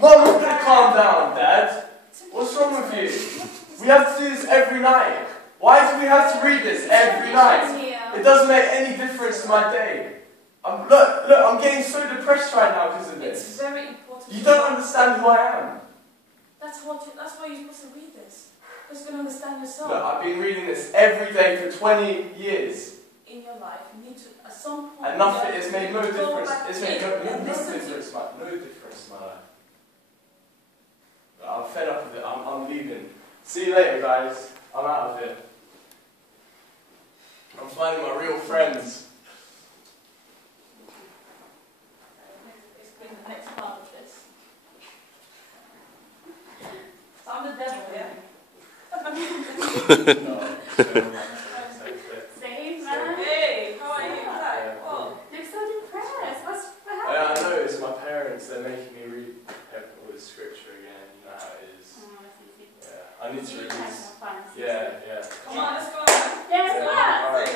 Mum, calm down, Dad. What's wrong with you? We have to do this every night. Why do we have to read this every night? It doesn't make any difference to my day. Look, I'm getting so depressed right now because of this. It's very important. You don't understand who I am. That's why you're supposed to read this. Because you're going to understand yourself. Look, I've been reading this every day for 20 years. In your life, you need to, at some point... And nothing, it's made no difference. It's made no difference in my life. I'm fed up with it. I'm leaving. See you later, guys. I'm out of here. I'm finding my real friends. Explain the next part of this. So I'm the devil, yeah? No. Same, man. Hey, how are you? Yeah. Whoa. You're so depressed. What I happened? know, it's my parents. They're making me read all this scripture again. You know how it is. Yeah. I need to read this. Yeah. Come on, let's go. Yes, Yeah. yeah. Alright.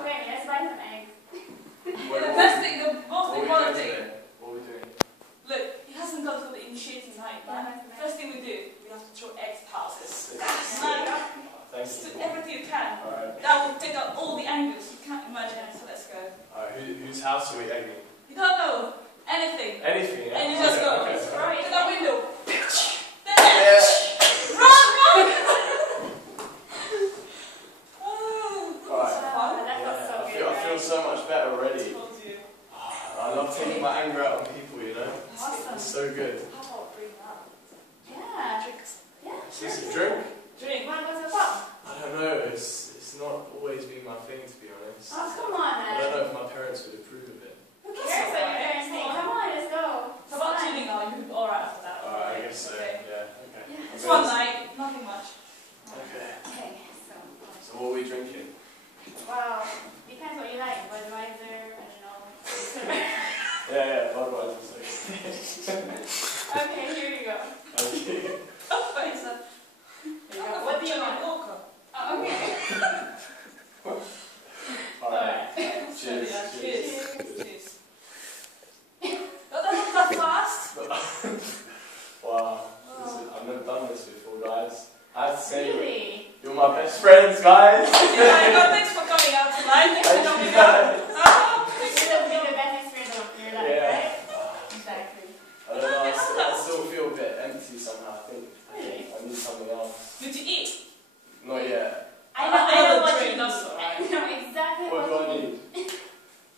Okay, let's buy some eggs. The best thing, the most important thing. What are we doing? Look, he hasn't gone through the initiating night, man. First thing we do, we have to throw eggs houses. Man, Thank just you. do everything you can. Alright. That will take out all the angles you can't imagine. So let's go. Alright, whose house are we egging? You don't know anything. Anything, yeah? And you just go. Okay. Right to that window. Yeah. Run! Alright. That felt so I good, feel right? so much better already. I told you. I love taking my anger out on people, you know? Awesome. It's so good. How about bring that? Yeah. Drinks. Yeah. Is this a drink? Drink. What's the problem? I don't know, it's not always been my thing, to be honest. Oh, come on, I don't man. know if my parents would approve of it. Who cares what your parents think? Come on, let's go. How about chilling now? You'll be alright after that. Alright, I guess so. Okay. Yeah, okay. Yeah. It's one night, nothing much. Okay. Okay, so. So what are we drinking? Well, depends what you like. Budweiser, I don't know. Yeah, Budweiser. Okay, here you go. Okay. Budweiser. Here you go. What do you want? Walker. Oh, okay. Alright. Cheers. Cheers. Cheers. Cheers. Not that fast. Wow. I've never done this before, guys. I have to say, Really? you're my best friends, guys. Yeah, thanks for coming out tonight. Thanks for Thank coming you, out. guys. This will be the best experience of your life, Yeah. right? Exactly. I don't know, I still feel a bit empty somehow. I think I need something else. Did you eat? Not yet. I know what drink, you that's need. alright. I know exactly What do I you need?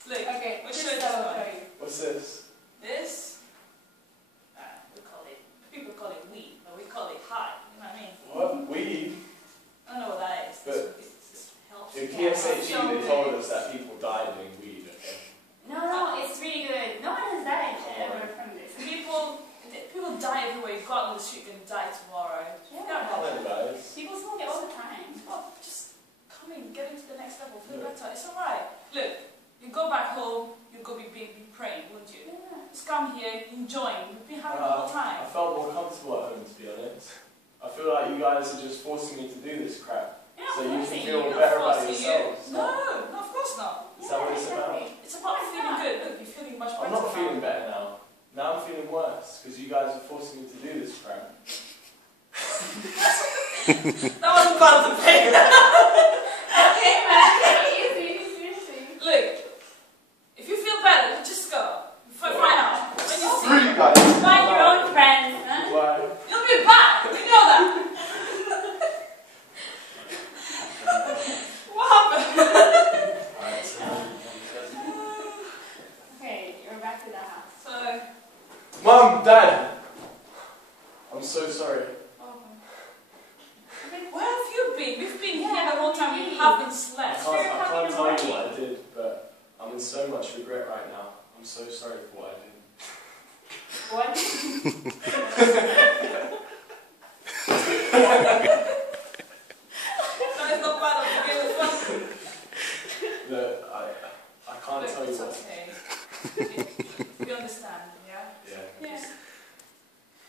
Look, Okay, what this should I is just what buy? I'll show you. What's this? This, we call it, people call it weed, but we call it high. You know what I mean? What? Weed? I don't know what that is. But It's helps. In Yeah, PSHE, so they good. told us that people die doing weed, okay? No, it's really good. No one has died ever from this. People die everywhere. You go out on the street, you're gonna die tomorrow. Yeah. Hello, guys. People smoke it all the time. Oh, just come in, get into the next level, feel better. It's alright. Look, you go back home, you go be praying, wouldn't you? Yeah. Just come here, enjoying. You've been having a good I time. felt more comfortable at home, to be honest. I feel like you guys are just forcing me to do this crap. Yeah, So you can forcing feel not better about forcing yourselves. No, of course not. Is that what it's about? It's about feeling good. Look, you're feeling much better. I'm not now. feeling better now. Now I'm feeling worse, because you guys are forcing me to do this crap. That wasn't part of the pain. Okay, man. Easy. Look, if you feel better, just go. Find out. When you see Screw you guys! Find your own friends, huh? Why? you'll be back. We know that. What happened? Alright, so... Okay, you're back to the house. So, Mum, Dad! I'm so sorry. where have you been? We've been here the whole time. We haven't I slept. can't tell you what I did, but I'm in so much regret right now. I'm so sorry for what I did. What? No, it's not bad. I'm okay with fun. Look, I can't Look, tell you it's what. okay. We understand, yeah? Yeah. Yeah.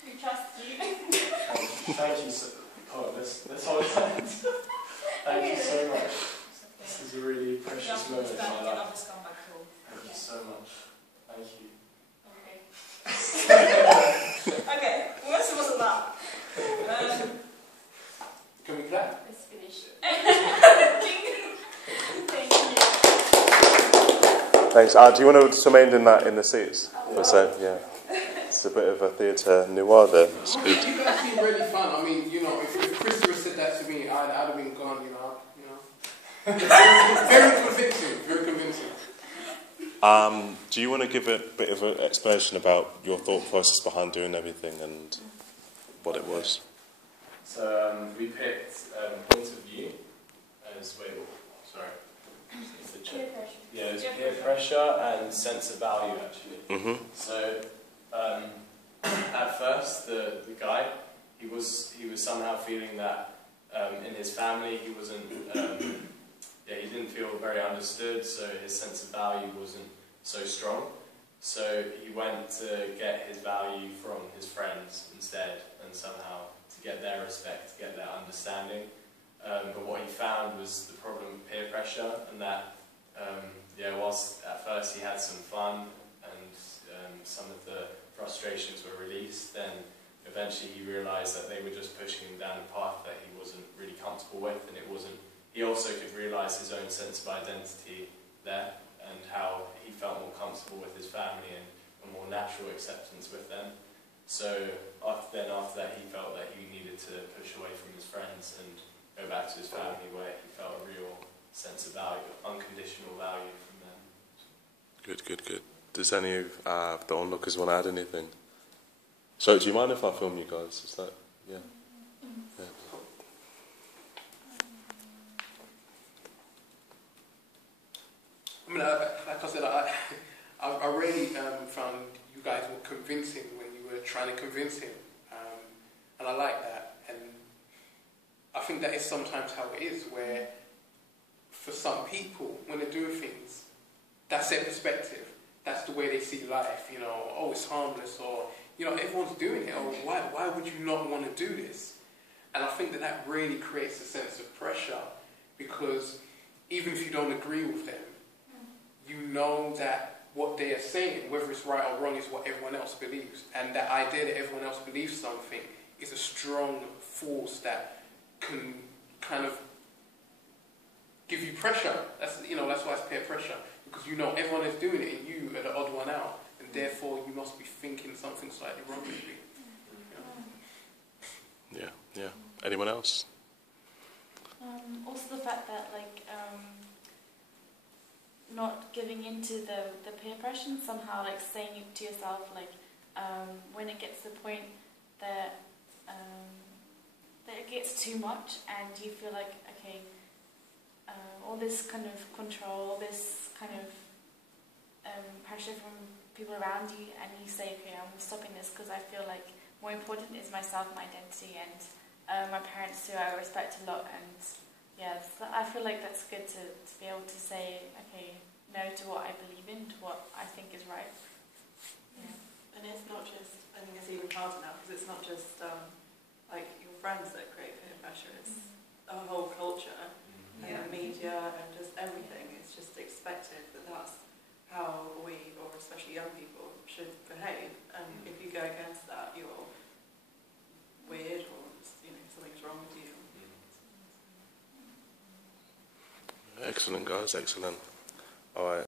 We trust you. Thank you so oh, let's hold hands. Thank you so much. It's This okay. is a really You precious have to moment in understand. my You life. cannot just come back home. Thank you so much. Thank you. Okay. Thanks. Do you want to remain in the seats? So, yeah. It's a bit of a theatre noir there. It's good. You guys seem really fun. I mean, you know, if Christopher said that to me, I'd have been gone, you know. Very convincing, very convincing. Do you want to give a bit of an explanation about your thought process behind doing everything and what it was? So we picked point of view as Peer pressure. Yeah, it was peer pressure and sense of value actually. Mm-hmm. So at first the guy he was somehow feeling that in his family he wasn't he didn't feel very understood, so his sense of value wasn't so strong. So he went to get his value from his friends instead, and somehow to get their respect, to get their understanding. But what he found was the problem of peer pressure, and that whilst at first he had some fun and some of the frustrations were released, then eventually he realised that they were just pushing him down a path that he wasn't really comfortable with, and it wasn't. He also could realise his own sense of identity there, and how he felt more comfortable with his family and a more natural acceptance with them. So after that he felt that he needed to push away from his friends and go back to his family, where he felt a real sense of value, unconditional value from them. Good. Does any of the onlookers want to add anything? So, do you mind if I film you guys? Is that, yeah? Yeah. I mean, like I said, I really found you guys were convincing when you were trying to convince him, and I like that. And I think that is sometimes how it is, where for some people, when they're doing things, that's their perspective. That's the way they see life. You know, oh, it's harmless, or you know, everyone's doing it. Or why would you not want to do this? And I think that really creates a sense of pressure, because even if you don't agree with them, you know that what they are saying, whether it's right or wrong, is what everyone else believes. And that idea that everyone else believes something is a strong force that can kind of give you pressure. That's why it's peer pressure. Because you know everyone is doing it and you are the odd one out. And therefore you must be thinking something slightly wrong with you. Yeah. Anyone else? Also the fact that not giving into the peer pressure, and somehow saying it to yourself, when it gets to the point that it gets too much and you feel like, okay, all this kind of control, all this kind of pressure from people around you, and you say, okay, I'm stopping this because I feel like more important is myself, my identity, and my parents who I respect a lot. And yeah, so I feel like that's good to be able to say, okay, no to what I believe in, to what I think is right. Yeah. And it's not just, I think it's even harder now, because it's not just your friends that create peer pressure, it's a whole culture, and the media, and just everything. It's just expected that that's how we, or especially young people, should behave. And if you go against that, you're weird, or something's wrong with you. Excellent, guys, excellent. All right.